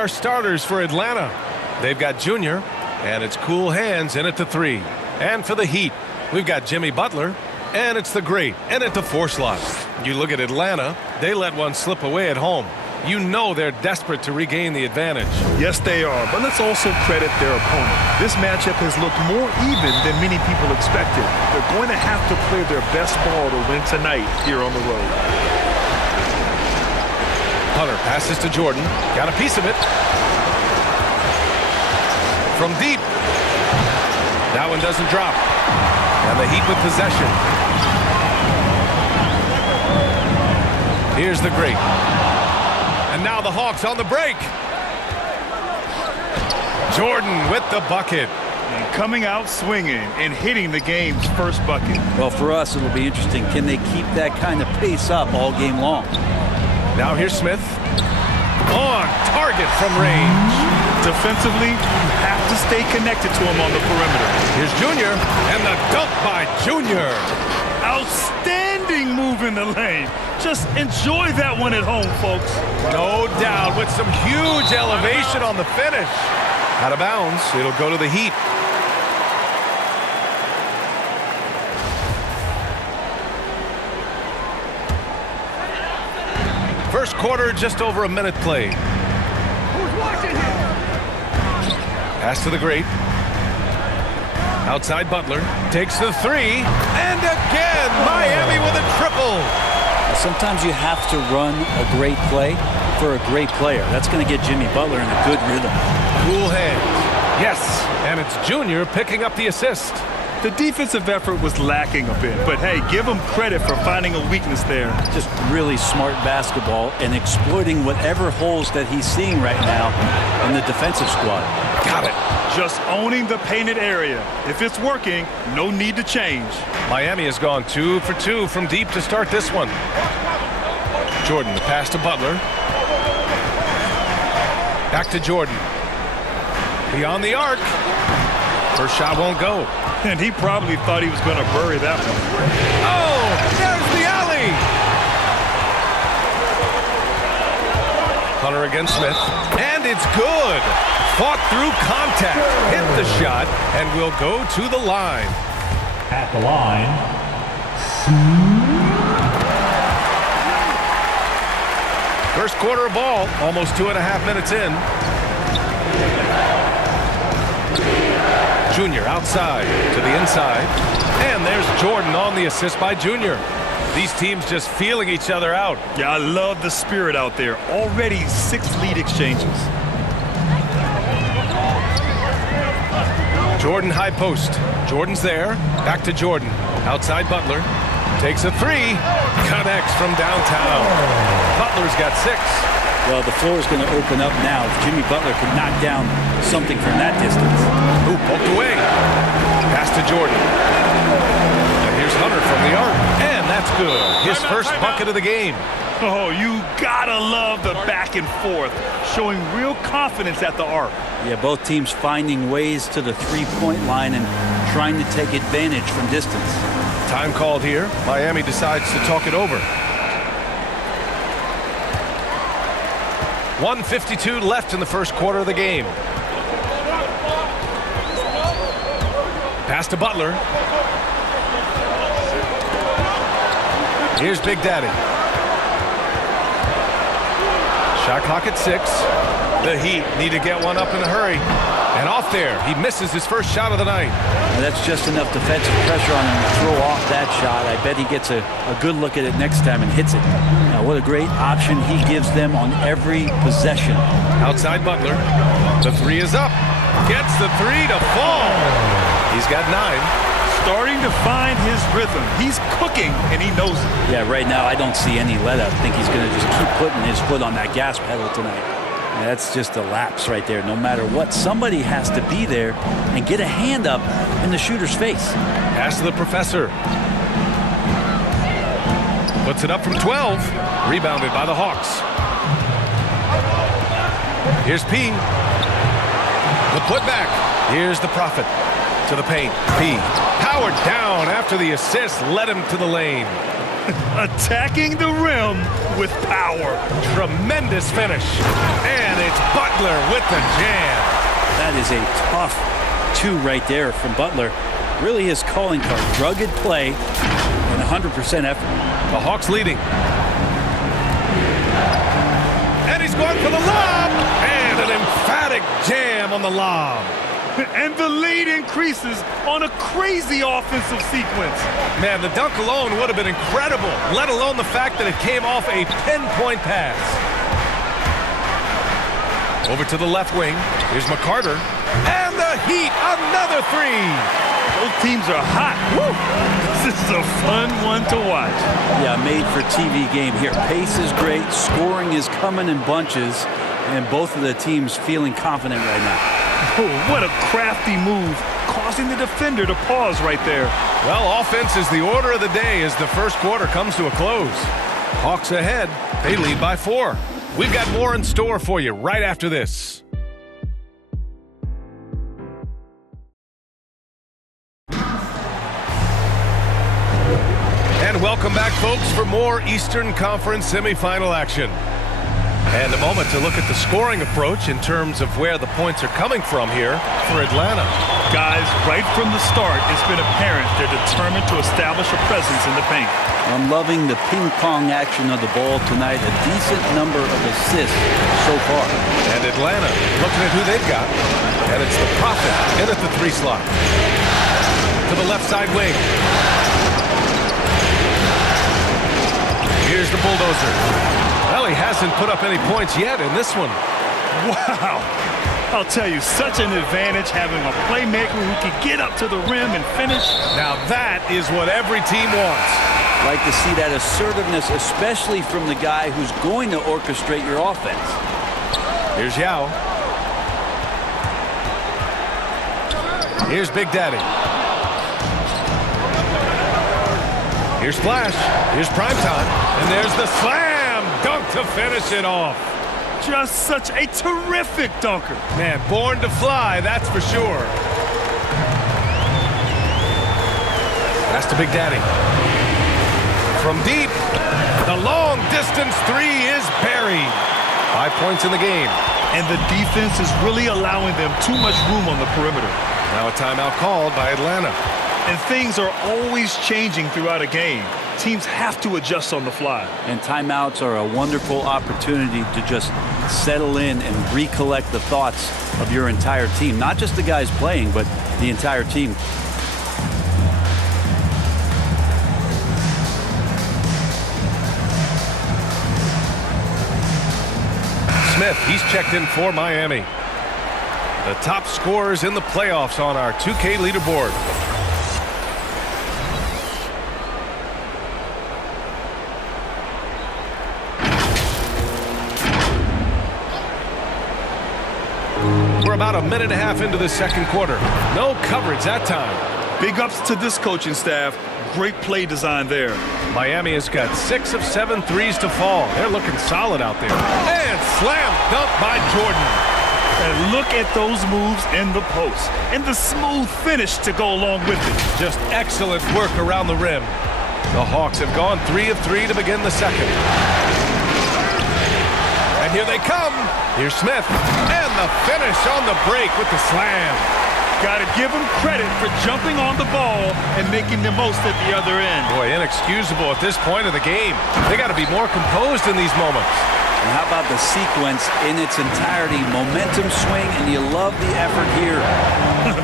our starters for Atlanta. They've got Junior, and it's cool hands in at the 3. And for the Heat, we've got Jimmy Butler, and it's the great in at the 4 slot. You look at Atlanta, they let one slip away at home. You know they're desperate to regain the advantage. Yes, they are, but let's also credit their opponent. This matchup has looked more even than many people expected. They're going to have to play their best ball to win tonight here on the road. Hunter passes to Jordan. Got a piece of it. From deep. That one doesn't drop. And the Heat with possession. Here's the great. And now the Hawks on the break. Jordan with the bucket. And coming out swinging and hitting the game's first bucket. Well, for us, it'll be interesting. Can they keep that kind of pace up all game long? Now here's Smith. On target from range. Defensively, you have to stay connected to him on the perimeter. Here's Junior. And the dunk by Junior. Outstanding move in the lane. Just enjoy that one at home, folks. No doubt, with some huge elevation on the finish. Out of bounds, it'll go to the Heat. First quarter, just over a minute played. Who's watching here? Pass to the great. Outside Butler. Takes the 3. And again, Miami with a triple. Sometimes you have to run a great play for a great player. That's going to get Jimmy Butler in a good rhythm. Cool hands. Yes, and it's Junior picking up the assist. The defensive effort was lacking a bit, but hey, give him credit for finding a weakness there. Just really smart basketball and exploiting whatever holes that he's seeing right now in the defensive squad. Got it. Just owning the painted area. If it's working, no need to change. Miami has gone 2 for 2 from deep to start this one. Jordan, the pass to Butler. Back to Jordan. Beyond the arc. First shot won't go. And he probably thought he was going to bury that one. Oh, there's the alley. Hunter against Smith. And it's good. Fought through contact. Hit the shot and will go to the line. At the line, First quarter of ball, almost 2.5 minutes in. Junior outside to the inside. And there's Jordan on the assist by Junior. These teams just feeling each other out. Yeah, I love the spirit out there. Already 6 lead exchanges. Jordan high post. Jordan's there. Back to Jordan. Outside Butler. Takes a 3. Connects from downtown. Butler's got 6. Well, the floor is going to open up now if Jimmy Butler can knock down something from that distance. Ooh, poked away. Pass to Jordan. And here's Hunter from the arc. And that's good. His first bucket of the game. Oh, you gotta love the back and forth. Showing real confidence at the arc. Yeah, both teams finding ways to the three-point line and trying to take advantage from distance. Time called here. Miami decides to talk it over. 1:52 left in the first quarter of the game. Pass to Butler. Here's Big Daddy. Shot clock at 6. The Heat need to get one up in a hurry. And off there, he misses his first shot of the night. And that's just enough defensive pressure on him to throw off that shot. I bet he gets a good look at it next time and hits it. Now, what a great option he gives them on every possession. Outside Butler. The 3 is up. Gets the 3 to fall. He's got 9. Starting to find his rhythm. He's cooking, and he knows it. Yeah, right now I don't see any let up. I think he's going to just keep putting his foot on that gas pedal tonight. And that's just a lapse right there. No matter what, somebody has to be there and get a hand up in the shooter's face. Pass to the professor. Puts it up from 12. Rebounded by the Hawks. Here's P. The putback. Here's the Prophet. To the paint. P. Powered down after the assist led him to the lane. Attacking the rim with power. Tremendous finish. And it's Butler with the jam. That is a tough two right there from Butler. Really his calling card. Rugged play and 100% effort. The Hawks leading. And he's going for the lob. And an emphatic jam on the lob. And the lead increases on a crazy offensive sequence. Man, the dunk alone would have been incredible, let alone the fact that it came off a pinpoint pass. Over to the left wing. Here's McCarter. And the Heat, another three. Both teams are hot. Woo! This is a fun one to watch. Yeah, made for TV game here. Pace is great. Scoring is coming in bunches. And both of the teams feeling confident right now. Oh, what a crafty move, causing the defender to pause right there. Well, offense is the order of the day as the first quarter comes to a close. Hawks ahead. They lead by 4. We've got more in store for you right after this. And welcome back, folks, for more Eastern Conference semifinal action. And a moment to look at the scoring approach in terms of where the points are coming from here for Atlanta. Guys, right from the start, it's been apparent they're determined to establish a presence in the paint. I'm loving the ping-pong action of the ball tonight. A decent number of assists so far. And Atlanta looking at who they've got. And it's the Prophet in at the 3 slot. To the left side wing. Here's the bulldozer. Well, he hasn't put up any points yet in this one. Wow. I'll tell you, such an advantage having a playmaker who can get up to the rim and finish. Now that is what every team wants. Like to see that assertiveness, especially from the guy who's going to orchestrate your offense. Here's Yao. Here's Big Daddy. Here's Flash. Here's Primetime. And there's the slam dunk to finish it off. Just such a terrific dunker. Man, born to fly, that's for sure. That's to Big Daddy. From deep, the long distance 3 is buried. 5 points in the game. And the defense is really allowing them too much room on the perimeter. Now a timeout called by Atlanta. And things are always changing throughout a game. Teams have to adjust on the fly. And timeouts are a wonderful opportunity to just settle in and recollect the thoughts of your entire team. Not just the guys playing, but the entire team. Smith, he's checked in for Miami. The top scorers in the playoffs on our 2K leaderboard. We're about a minute and a half into the second quarter. No coverage that time. Big ups to this coaching staff. Great play design there. Miami has got 6 of 7 threes to fall. They're looking solid out there. And slam dunk by Jordan. And look at those moves in the post. And the smooth finish to go along with it. Just excellent work around the rim. The Hawks have gone 3 of 3 to begin the second. And here they come. Here's Smith. And the finish on the break with the slam. Got to give him credit for jumping on the ball and making the most at the other end. Boy, inexcusable at this point of the game. They got to be more composed in these moments. And how about the sequence in its entirety? Momentum swing, and you love the effort here.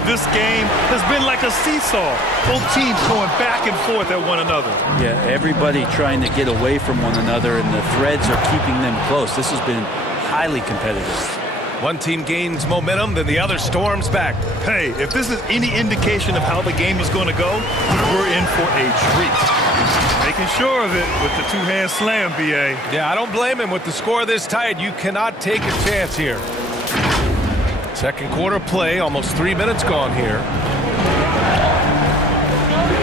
This game has been like a seesaw. Both teams going back and forth at one another. Yeah, everybody trying to get away from one another, and the threads are keeping them close. This has been highly competitive. One team gains momentum, then the other storms back. Hey, if this is any indication of how the game is going to go, we're in for a treat. Making sure of it with the two-hand slam, B.A. Yeah, I don't blame him. With the score this tight, you cannot take a chance here. Second quarter play, almost 3 minutes gone here.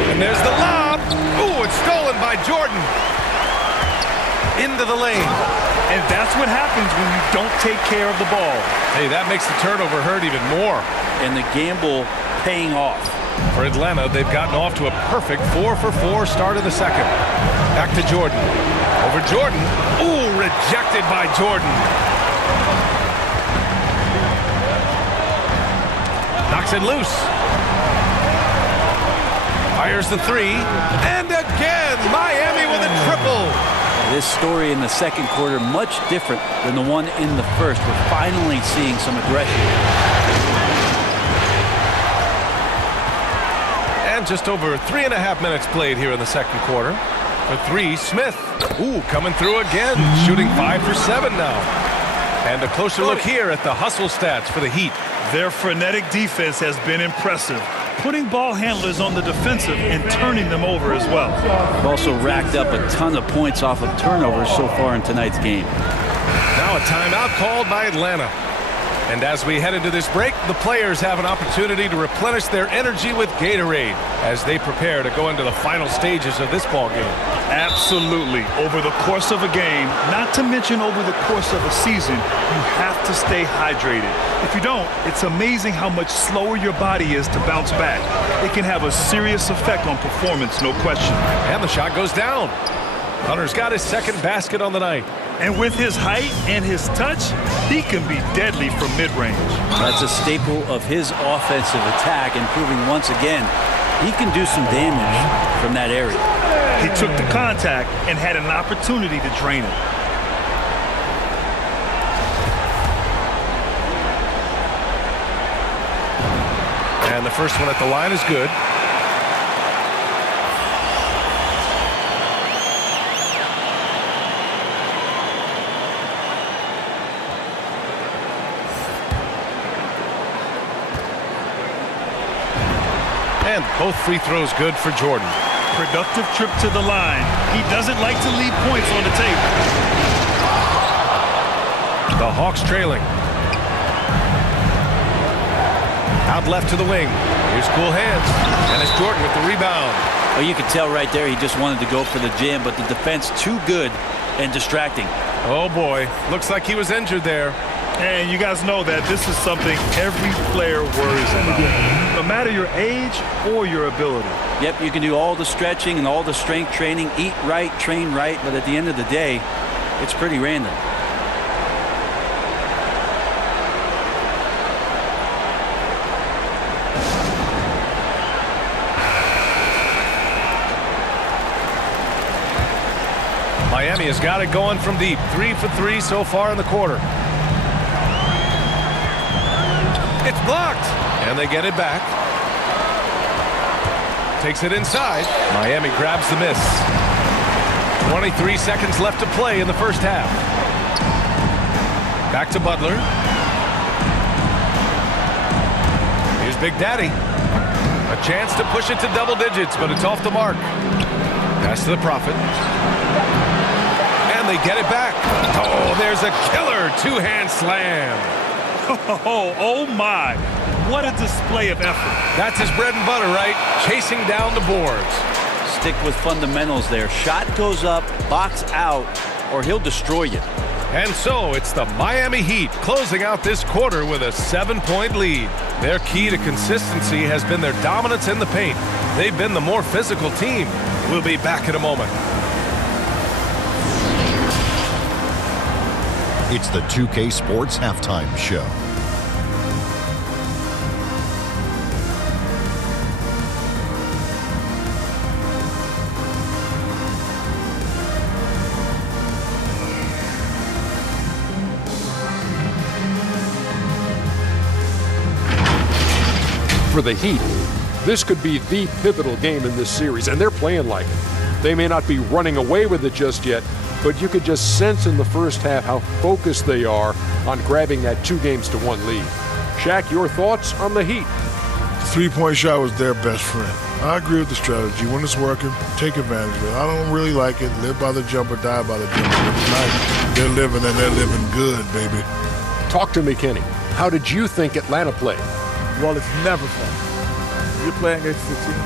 And there's the lob. Ooh, it's stolen by Jordan. Into the lane. And that's what happens when you don't take care of the ball. Hey, that makes the turnover hurt even more. And the gamble paying off. For Atlanta, they've gotten off to a perfect 4-for-4 start of the second. Back to Jordan. Over Jordan. Ooh, rejected by Jordan. Knocks it loose. Fires the three. And again, Miami with a triple. This story in the second quarter much different than the one in the first. We're finally seeing some aggression. And just over 3.5 minutes played here in the second quarter. For three, Smith. Ooh, coming through again. Shooting 5 for 7 now. And a closer look here at the hustle stats for the Heat. Their frenetic defense has been impressive, putting ball handlers on the defensive and turning them over as well. They've also racked up a ton of points off of turnovers so far in tonight's game. Now a timeout called by Atlanta. And as we head into this break, the players have an opportunity to replenish their energy with Gatorade as they prepare to go into the final stages of this ball game. Absolutely. Over the course of a game, not to mention over the course of a season, you have to stay hydrated. If you don't, it's amazing how much slower your body is to bounce back. It can have a serious effect on performance, no question. And the shot goes down. Hunter's got his second basket on the night. And with his height and his touch, he can be deadly from mid-range. That's a staple of his offensive attack, and proving once again he can do some damage from that area. He took the contact and had an opportunity to drain it. And the first one at the line is good. And both free throws good for Jordan. Productive trip to the line. He doesn't like to leave points on the table. The Hawks trailing. Out left to the wing. Here's cool hands. And it's Jordan with the rebound. Well, you could tell right there he just wanted to go for the jam, but the defense too good and distracting. Oh boy, looks like he was injured there. And you guys know that this is something every player worries about, no matter your age or your ability. Yep, you can do all the stretching and all the strength training, eat right, train right, but at the end of the day, it's pretty random. Miami has got it going from deep. 3 for 3 so far in the quarter. It's blocked, and they get it back. Takes it inside. Miami grabs the miss. 23 seconds left to play in the first half. Back to Butler. Here's Big Daddy. A chance to push it to double digits, but it's off the mark. Pass to the Prophet. And they get it back. Oh, there's a killer two-hand slam. Oh my, what a display of effort. That's his bread and butter, right? Chasing down the boards. Stick with fundamentals there. Shot goes up, box out, or he'll destroy you. And so it's the Miami Heat closing out this quarter with a 7-point lead. Their key to consistency has been their dominance in the paint. They've been the more physical team. We'll be back in a moment. It's the 2K Sports Halftime Show. For the Heat, this could be the pivotal game in this series, and they're playing like it. They may not be running away with it just yet, but you could just sense in the first half how focused they are on grabbing that 2-1 lead. Shaq, your thoughts on the Heat? The three-point shot was their best friend. I agree with the strategy. When it's working, take advantage of it. I don't really like it. Live by the jumper, die by the jumper. But tonight, they're living, and they're living good, baby. Talk to me, Kenny. How did you think Atlanta played? Well, it's never fun. You're playing against a team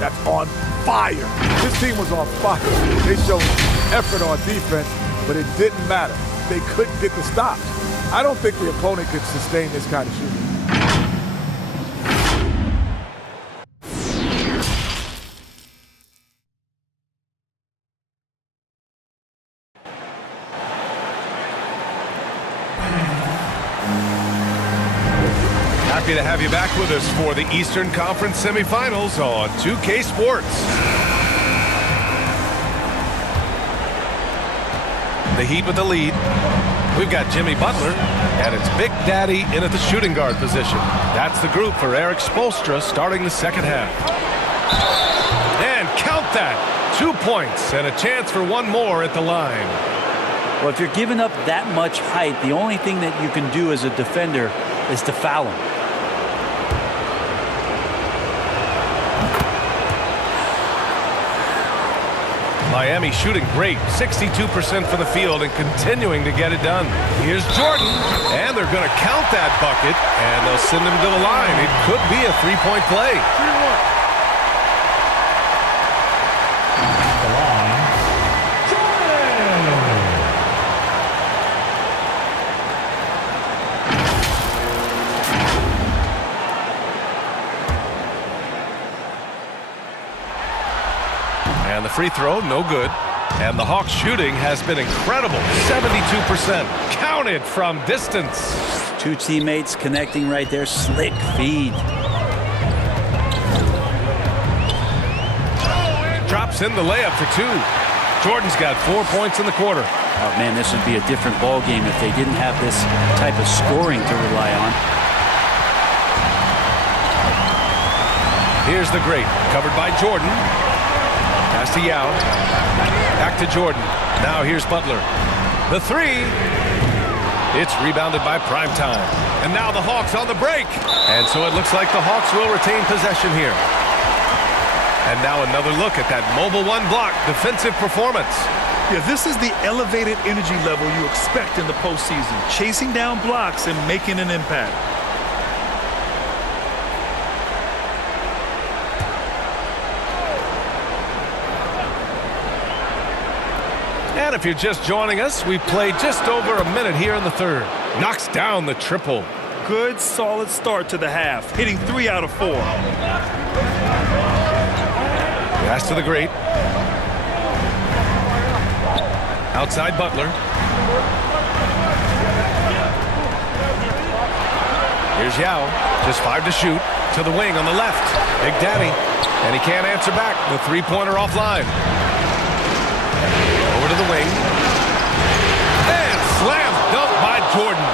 that's on fire. This team was on fire. They showed effort on defense, but it didn't matter. They couldn't get the stops. I don't think the opponent could sustain this kind of shooting. Happy to have you back with us for the Eastern Conference semifinals on 2K Sports. The Heat with the lead. We've got Jimmy Butler, and it's Big Daddy in at the shooting guard position. That's the group for Eric Spoelstra starting the second half. And count that. 2 points and a chance for one more at the line. Well, if you're giving up that much height, the only thing that you can do as a defender is to foul him. Miami shooting great, 62% for the field and continuing to get it done. Here's Jordan, and they're going to count that bucket, and they'll send him to the line. It could be a three-point play. The line, Jordan. And the free throw, no good. And the Hawks shooting has been incredible, 72%. Counted from distance. Two teammates connecting right there. Slick feed. Drops in the layup for two. Jordan's got 4 points in the quarter. Oh, man, this would be a different ball game if they didn't have this type of scoring to rely on. Here's the great, covered by Jordan. Pass to Yao. Back to Jordan. Now here's Butler. The three. It's rebounded by Primetime. And now the Hawks on the break. And so it looks like the Hawks will retain possession here. And now another look at that mobile one block defensive performance. Yeah, this is the elevated energy level you expect in the postseason. Chasing down blocks and making an impact. And if you're just joining us, we've played just over a minute here in the third. Knocks down the triple. Good, solid start to the half, hitting 3 out of 4. Pass to the great. Outside Butler. Here's Yao. Just 5 to shoot. To the wing on the left. Big Daddy. And he can't answer back. The three-pointer offline. Over to the wing. And slam dunk by Jordan.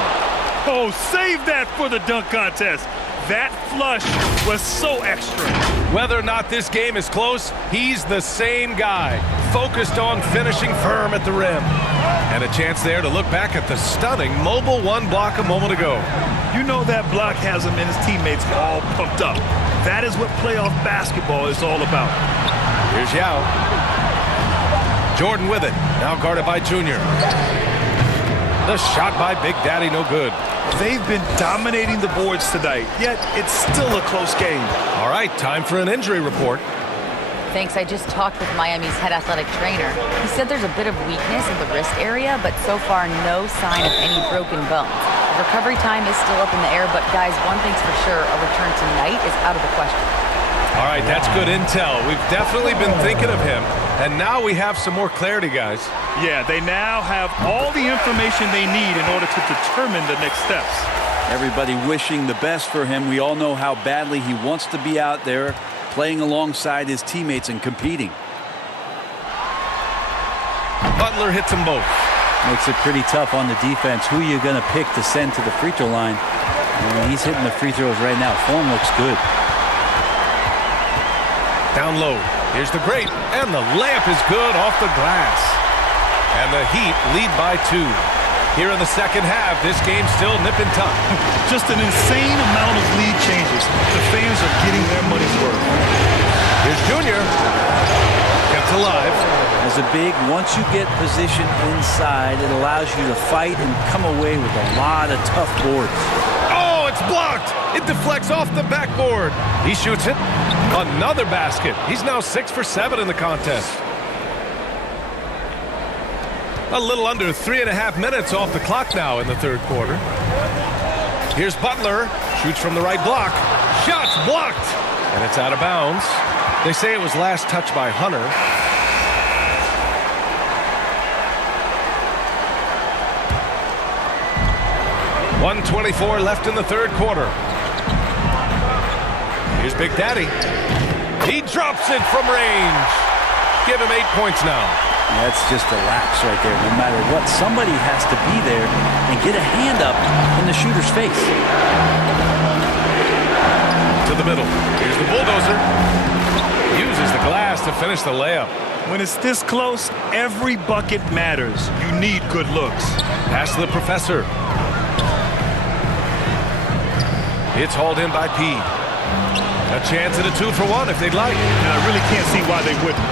Oh, save that for the dunk contest. That flush was so extra. Whether or not this game is close, he's the same guy. Focused on finishing firm at the rim. And a chance there to look back at the stunning mobile one block a moment ago. You know that block has him and his teammates all pumped up. That is what playoff basketball is all about. Here's Yao. Jordan with it. Now guarded by Junior. The shot by Big Daddy, no good. They've been dominating the boards tonight, yet it's still a close game. All right, time for an injury report. Thanks. I just talked with Miami's head athletic trainer. He said there's a bit of weakness in the wrist area, but so far no sign of any broken bones. The recovery time is still up in the air, but guys, one thing's for sure, a return tonight is out of the question. All right, that's good intel. We've definitely been thinking of him, and now we have some more clarity, guys. Yeah, they now have all the information they need in order to determine the next steps. Everybody wishing the best for him. We all know how badly he wants to be out there playing alongside his teammates and competing. Butler hits them both. Makes it pretty tough on the defense. Who are you going to pick to send to the free throw line? And he's hitting the free throws right now. Form looks good. Down low. Here's the great. And the layup is good off the glass. And the Heat lead by 2. Here in the second half, this game's still nip and tuck. Just an insane amount of lead changes. The fans are getting their money's worth. Here's Junior. Kept alive. As a big, once you get position inside, it allows you to fight and come away with a lot of tough boards. Oh, it's blocked. It deflects off the backboard. He shoots it. Another basket. He's now 6 for 7 in the contest. A little under 3.5 minutes off the clock now in the third quarter. Here's Butler. Shoots from the right block. Shots blocked. And it's out of bounds. They say it was last touched by Hunter. .124 left in the third quarter. Here's Big Daddy. He drops it from range. Give him 8 points now. That's just a lapse right there. No matter what, somebody has to be there and get a hand up in the shooter's face. To the middle. Here's the bulldozer. Uses the glass to finish the layup. When it's this close, every bucket matters. You need good looks. Pass to the professor. It's hauled in by P. A chance at a 2-for-1 if they'd like. And I really can't see why they wouldn't.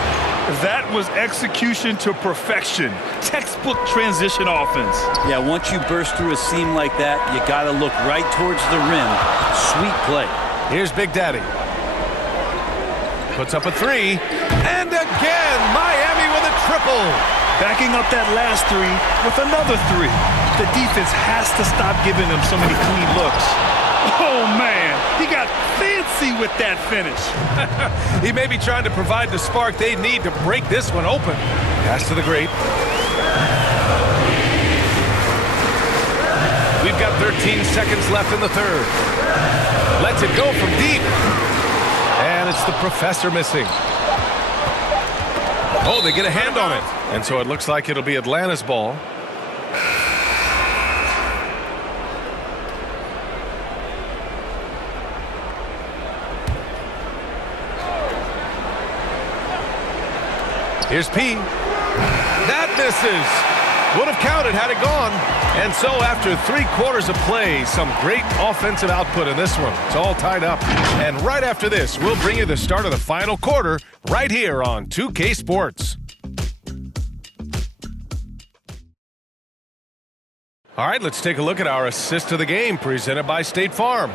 That was execution to perfection. Textbook transition offense. Yeah, once you burst through a seam like that, you got to look right towards the rim. Sweet play. Here's Big Daddy. Puts up a 3. And again, Miami with a triple. Backing up that last 3 with another 3. The defense has to stop giving them so many clean looks. Oh, man, he got fancy with that finish. He may be trying to provide the spark they need to break this one open. Pass to the great. We've got 13 seconds left in the third. Lets it go from deep. And it's the professor missing. Oh, they get a hand on it. And so it looks like it'll be Atlanta's ball. Here's P. That misses. Would have counted had it gone. And so after 3 quarters of play, some great offensive output in this one. It's all tied up. And right after this, we'll bring you the start of the final quarter right here on 2K Sports. All right, let's take a look at our assist of the game presented by State Farm.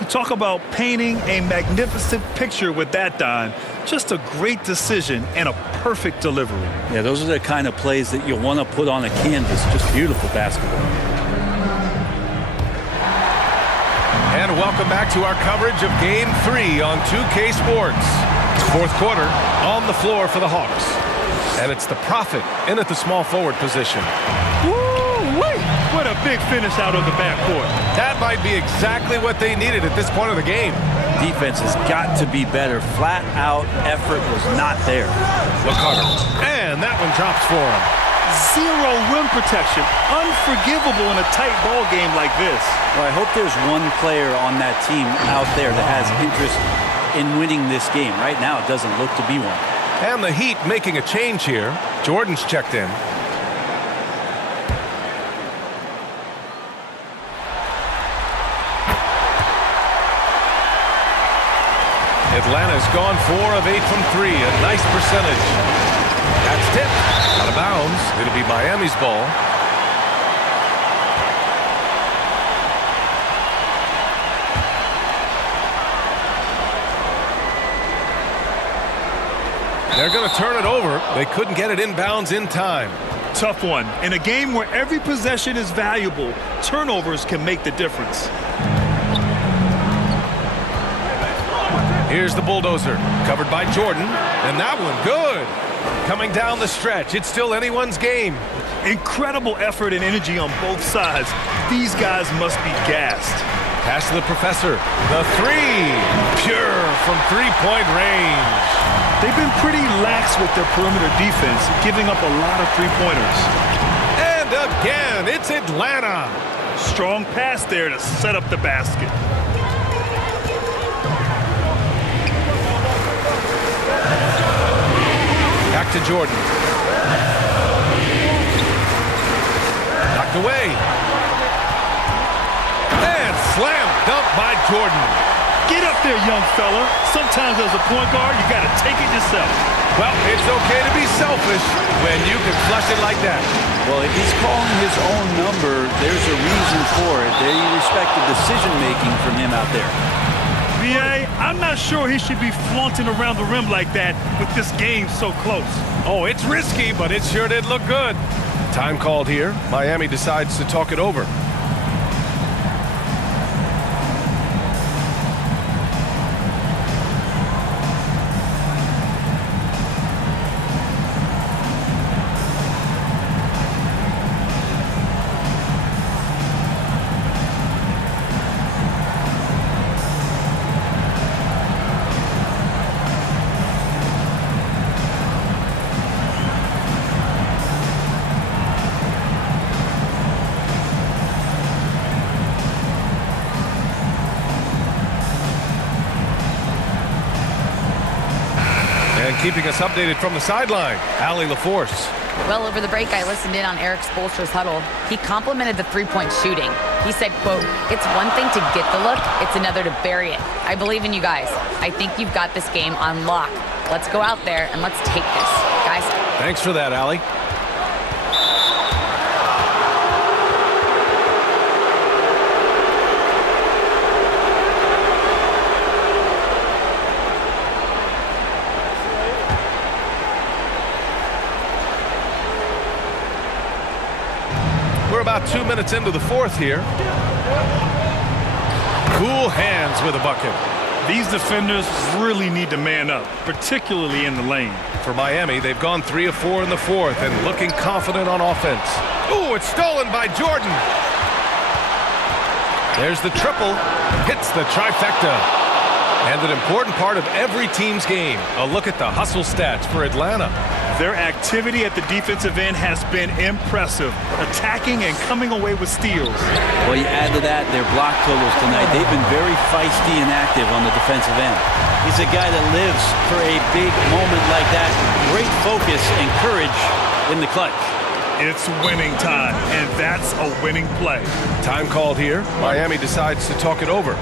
You talk about painting a magnificent picture with that, Don. Just a great decision and a perfect delivery. Yeah, those are the kind of plays that you want to put on a canvas. Just beautiful basketball. And welcome back to our coverage of Game 3 on 2K Sports. Fourth quarter on the floor for the Hawks. And it's the Prophet in at the small forward position. Woo-wee! What a big finish out of the backcourt. That might be exactly what they needed at this point of the game. Defense has got to be better. Flat out effort was not there. McCarter. And that one drops for him. Zero rim protection. Unforgivable in a tight ball game like this. Well, I hope there's one player on that team out there that has interest in winning this game. Right now, it doesn't look to be one. And the Heat making a change here. Jordan's checked in. Atlanta's gone 4 of 8 from 3. A nice percentage. That's tipped. Out of bounds. It'll be Miami's ball. They're going to turn it over. They couldn't get it inbounds in time. Tough one. In a game where every possession is valuable, turnovers can make the difference. Here's the bulldozer, covered by Jordan, and that one good. Coming down the stretch, it's still anyone's game. Incredible effort and energy on both sides. These guys must be gassed. Pass to the professor. The 3, pure from three-point range. They've been pretty lax with their perimeter defense, giving up a lot of three-pointers. And again, it's Atlanta. Strong pass there to set up the basket. Back to Jordan. Knocked away. And slam dunk by Jordan. Get up there, young fella. Sometimes as a point guard, you got to take it yourself. Well, it's okay to be selfish when you can flush it like that. Well, if he's calling his own number, there's a reason for it. They respect the decision-making from him out there. B.A., I'm not sure he should be flaunting around the rim like that with this game so close. Oh, it's risky, but it sure did look good. Time called here. Miami decides to talk it over. keeping us updated from the sideline. Allie LaForce. Well, over the break, I listened in on Eric Spoelstra's huddle. He complimented the three-point shooting. He said, quote, "It's one thing to get the look, it's another to bury it. I believe in you guys. I think you've got this game on lock. Let's go out there and let's take this, guys." Thanks for that, Allie. We're about 2 minutes into the fourth here. Cool hands with a bucket. These defenders really need to man up, particularly in the lane. For Miami, they've gone 3 of 4 in the fourth and looking confident on offense. Ooh, it's stolen by Jordan. There's the triple. Hits the trifecta. And an important part of every team's game. A look at the hustle stats for Atlanta. Their activity at the defensive end has been impressive, attacking and coming away with steals. Well, you add to that their block totals tonight. They've been very feisty and active on the defensive end. He's a guy that lives for a big moment like that. Great focus and courage in the clutch. It's winning time, and that's a winning play. Time called here. Miami decides to talk it over.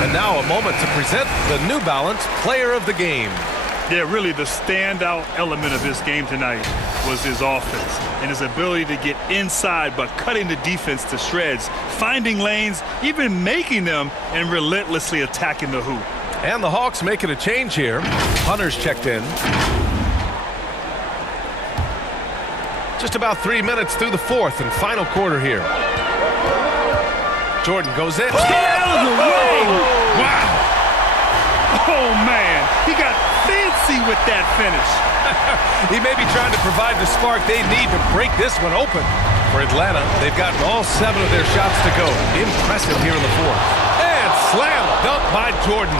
And now a moment to present the New Balance Player of the Game. Yeah, really the standout element of this game tonight was his offense and his ability to get inside but cutting the defense to shreds, finding lanes, even making them, and relentlessly attacking the hoop. And the Hawks making a change here. Hunter's checked in. Just about 3 minutes through the fourth and final quarter here. Jordan goes in. Get out of the way! Wow! Oh, man, he got fancy with that finish. He may be trying to provide the spark they need to break this one open. For Atlanta, they've gotten all 7 of their shots to go. Impressive here in the fourth. And slam dunk by Jordan.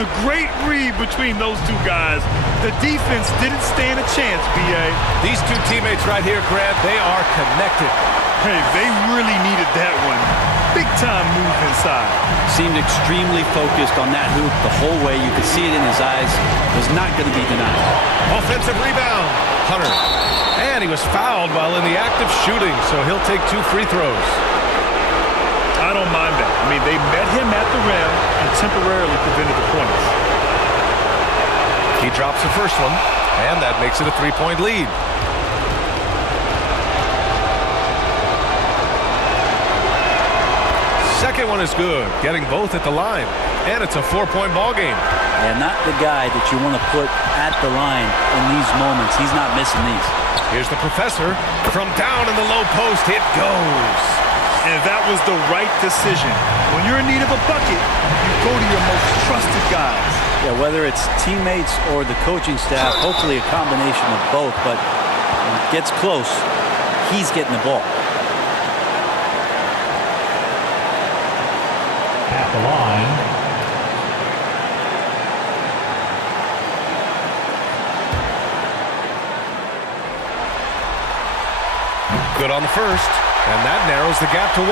A great read between those two guys. The defense didn't stand a chance, B.A. These two teammates right here, Grant, they are connected. Hey, they really needed that one. Big time move inside. Seemed extremely focused on that hoop the whole way. You could see it in his eyes. Was not going to be denied. Offensive rebound. Hunter. And he was fouled while in the act of shooting, so he'll take 2 free throws. I don't mind that. I mean, they met him at the rim and temporarily prevented the points. He drops the first one, and that makes it a 3-point lead. Second one is good, getting both at the line. And it's a 4-point ball game. Yeah, not the guy that you want to put at the line in these moments. He's not missing these. Here's the professor. From down in the low post, it goes. And that was the right decision. When you're in need of a bucket, you go to your most trusted guys. Yeah, whether it's teammates or the coaching staff, hopefully a combination of both. But when it gets close, he's getting the ball. At the line, good on the first, and that narrows the gap to 1.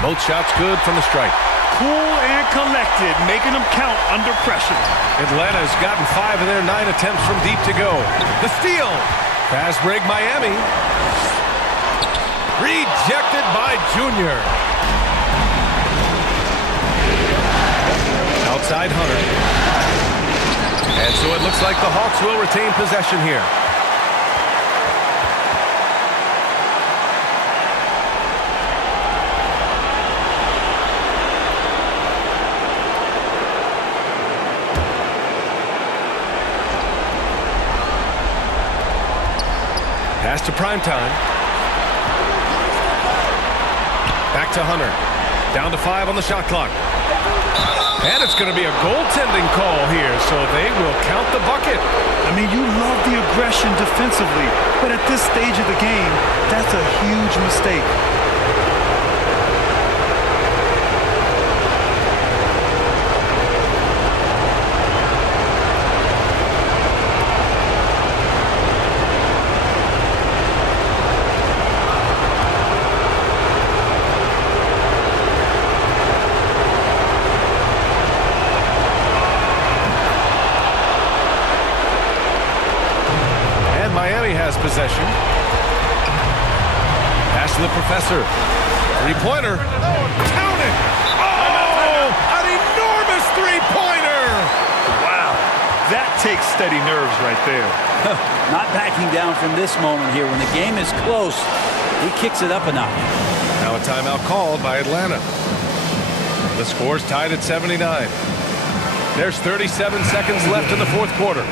Both shots good from the stripe. Cool and collected, making them count under pressure. Atlanta's gotten 5 of their 9 attempts from deep to go. The steal. Fast break Miami. Rejected by Junior. Outside Hunter. And so it looks like the Hawks will retain possession here. Pass to primetime. Back to Hunter. Down to 5 on the shot clock. And it's going to be a goaltending call here, so they will count the bucket. I mean, you love the aggression defensively, but at this stage of the game, that's a huge mistake. has possession. Pass to the professor. Three-pointer. Count it! Oh! An enormous three-pointer! Wow, that takes steady nerves right there. Not backing down from this moment here. When the game is close, he kicks it up a notch. Now a timeout called by Atlanta. The score's tied at 79. There's 37 seconds left in the fourth quarter.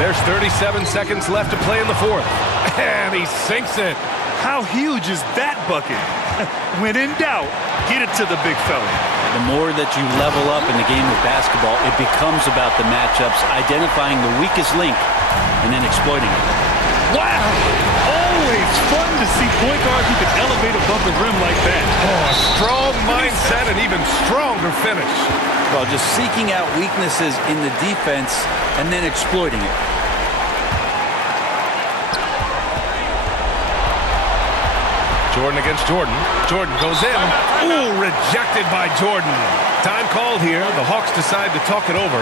There's 37 seconds left to play in the fourth. And he sinks it. How huge is that bucket? When in doubt, get it to the big fella. The more that you level up in the game of basketball, it becomes about the matchups, identifying the weakest link, and then exploiting it. Wow! Always fun to see point guards who can elevate above the rim like that. Oh, a strong mindset and even stronger finish. Well, just seeking out weaknesses in the defense and then exploiting it. Jordan against Jordan. Jordan goes in. Ooh, rejected by Jordan. Time called here. The Hawks decide to talk it over.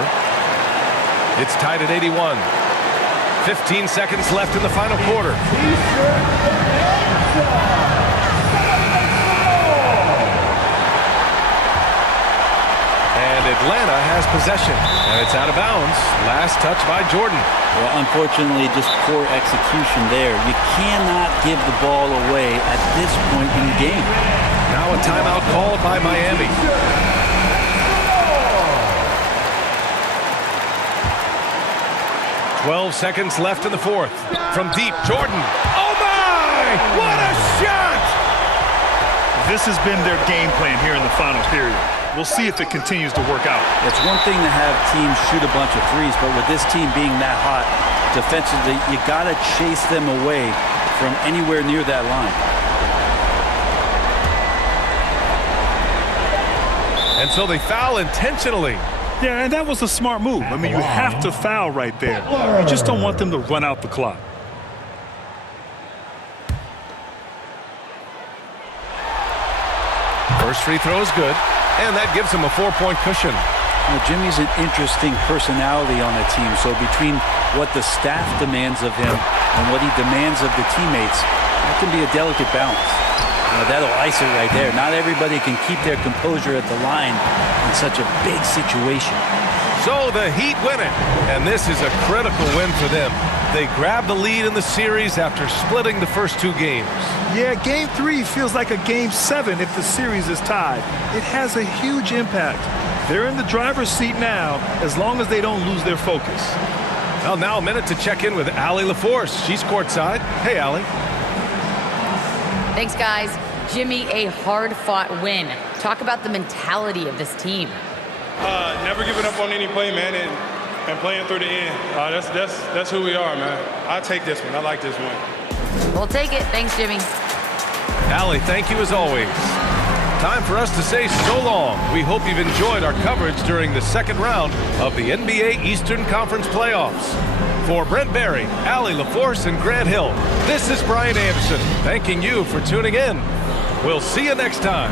It's tied at 81. 15 seconds left in the final quarter. And Atlanta has possession. And it's out of bounds. Last touch by Jordan. Well, unfortunately, just poor execution there. You cannot give the ball away at this point in the game. Now a timeout called by Miami. "12 seconds left in the fourth. From deep, Jordan. Oh my! What a shot! This has been their game plan here in the final period. We'll see if it continues to work out. It's one thing to have teams shoot a bunch of threes, but with this team being that hot defensively, you got to chase them away from anywhere near that line. And so they foul intentionally. Yeah, and that was a smart move. I mean, you have to foul right there. You just don't want them to run out the clock. First free throw is good, and that gives him a 4-point cushion. Now, Jimmy's an interesting personality on the team, so between what the staff demands of him and what he demands of the teammates, that can be a delicate balance. That'll ice it right there. Not everybody can keep their composure at the line in such a big situation. So the Heat win it, and this is a critical win for them. They grab the lead in the series after splitting the first two games. Yeah, Game 3 feels like a Game 7 if the series is tied. It has a huge impact. They're in the driver's seat now, as long as they don't lose their focus. Well, now a minute to check in with Allie LaForce. She's courtside. Hey, Allie. Thanks, guys. Jimmy, a hard-fought win. Talk about the mentality of this team. Never giving up on any play, man, and playing through the end. That's who we are, man. I take this one. I like this one. We'll take it. Thanks, Jimmy. Allie, thank you as always. Time for us to say so long. We hope you've enjoyed our coverage during the second round of the NBA Eastern Conference Playoffs. For Brent Barry, Allie LaForce, and Grant Hill, this is Brian Anderson, thanking you for tuning in. We'll see you next time.